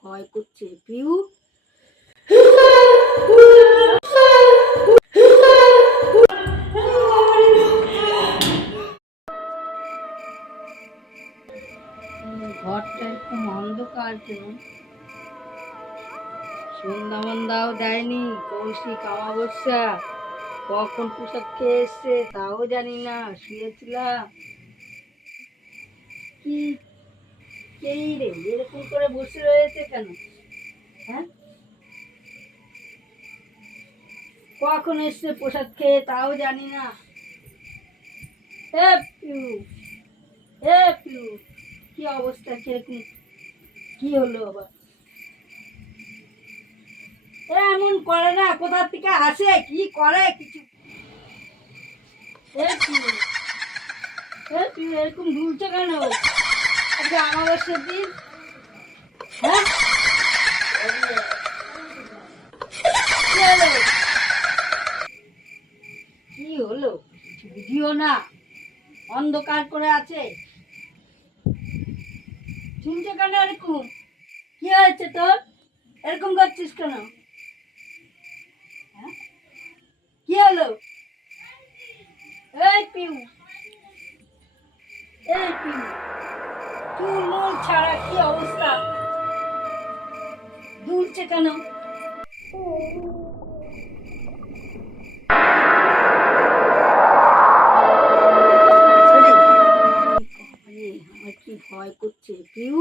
ভয় করছে পিউ। ঘরটা একদম অন্ধকার কেন? সন্ধ্যা মন্দাও দেয়নি, কৌশিক অমাবস্যা কখন প্রসাদ খেয়ে এসছে তাও জানি না, শুয়েছিলাম। কি এই রে এরকম করে বসে রয়েছে কেন? হ্যাঁ, কখন এসছে প্রসাদ খেয়ে তাও জানি না। পিউ, কি অবস্থা, কিরকম কি হলো আবার? এমন করে না, কোথা থেকে আসে কি করে কিছু। পিউ এরকম ঢুলছে কেন আজকে অমাবস্যার দিন? হ্যাঁ, কি হলো কিছু বুঝিও না, অন্ধকার করে আছে। শুনছে কেন এরকম? কি হয়েছে তোর, এরকম করছিস কেন? হ্যাঁ, কি হলো? এই পিউ, চুল মুল ছাড়া কি অবস্থা, দুলছে কেন? আমার কি ভয় করছে পিউ।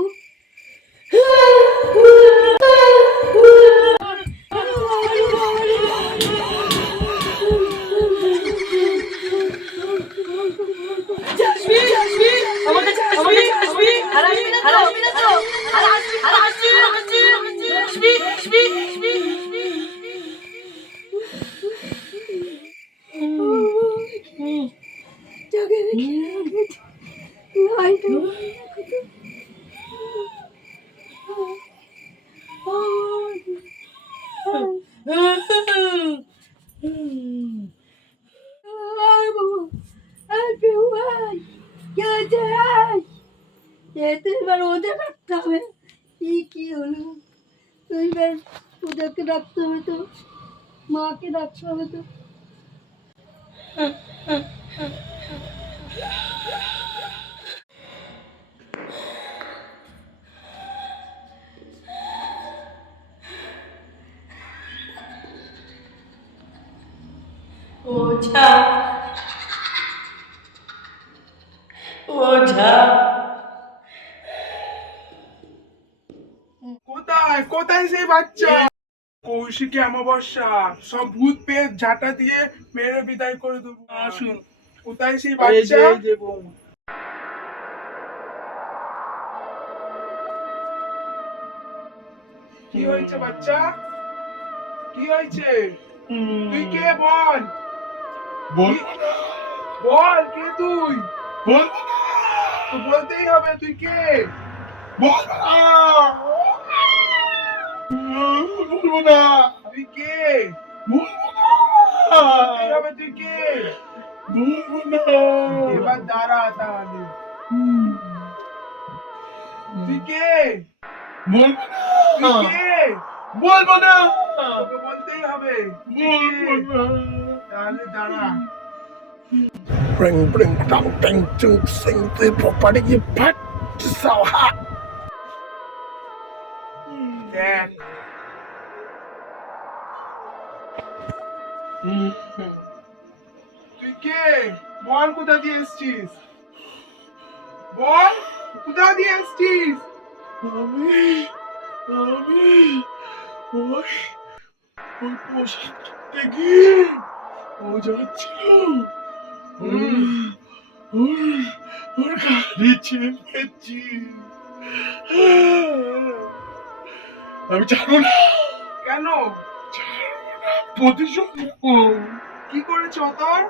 এবার ওদের রাখতে হবে। কি হলো? এবার ওদেরকে রাখতে হবে তো, মাকে রাখতে হবে তো। ওঝা ওঝা কোথায় কোথায় সেই বাচ্চা? কৌশিকী অমাবস্যা, সব ভূত পেট ঝাঁটা দিয়ে মেরে বিদায় করে দেবো। আসুন, কোথায় সেই বাচ্চা? কি হয়েছে বাচ্চা, কি হয়েছে? তুই কে বল, বল কে তুই? তো বলতেই হবে তুই কে। বলবো না। তুই কে? বলতেই হবে তুই কে। বলবো না। এবার দাঁড়া তাহলে। তুই কে? বলবো না। তুই কে? বলবো না। তোকে বলতেই হবে। বলবো না। তাহলে দাঁড়া। Bring, bring, dong, ding, chung, sing, the property, you pat, so hot. দেখ, তুই কে? বল কোথা দিয়ে এসছিস, বল কোথা দিয়ে এসছিস? আমি আমি ওই ওই পোশাক থেকে ও যাচ্ছিল, ওর গাড়ি চেপেছি। আমি জানো না কেন? প্রতিশোধ নেবো। কি করেছে ও তোর?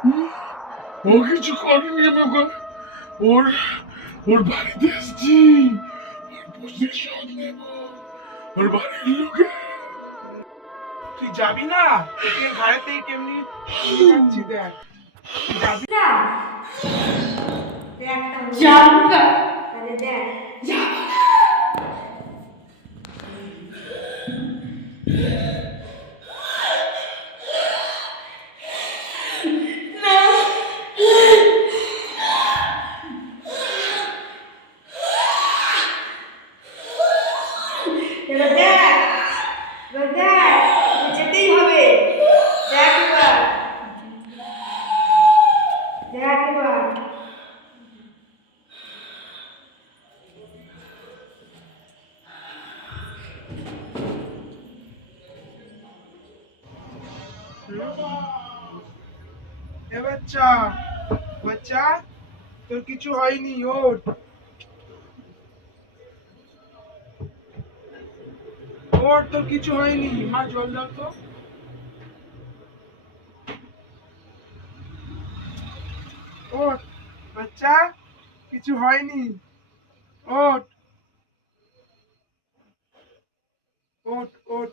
ও কিছু করেনি আমাকে, ওর ওর বাড়িতে এসছি, ওর প্রতিশোধ নেব, ওর বাড়ির লোকে। তুই যাবি না? তুই ঘাড়েতে কেমনি যাচ্ছি দেখ, তুই যাবি না? যাবো না। তাহলে দেখ, এবার দেখ, যেতেই হবে। দেখ এবার, দেখ এবার। এ বাচ্চা, বাচ্চা, তোর কিছু হয়নি, ওঠ। ওঠ, তোর কিছু হয়নি। মা জল দাও তো। ওঠ, বাচ্চা, কিছু হয়নি। ওঠ, ওঠ, ওঠ।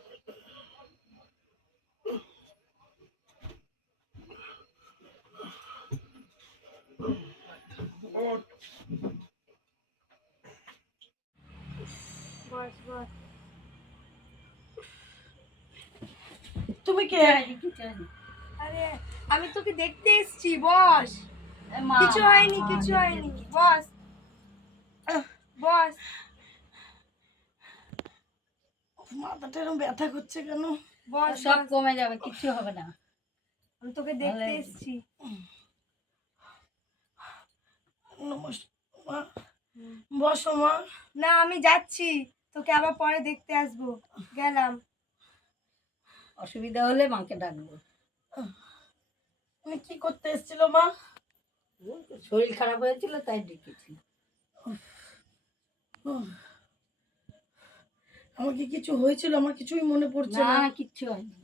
ওঠ। বস বস। তুমি কে? আরে আমি তোকে দেখতে এসেছি, বস। কিছু হয়নি, কিছু হয়নি, বস বস। মাথাটা এরকম ব্যথা করছে কেন? বস সব বস। কমে যাবে, কিচ্ছু হবে না। আমি তোকে দেখতে এসেছি। নমস্কার মা। বসো মা। না আমি যাচ্ছি, তোকে আবার পরে দেখতে আসবো। গেলাম। অসুবিধা হলে মাকে ডাকবো। তুমি কি করতে এসেছিল মা? শরীর খারাপ হয়েছিল তাই ডেকেছি। আমার কি কিছু হয়েছিল? আমার কিছুই মনে পড়ছে না না। কিচ্ছু হয়নি।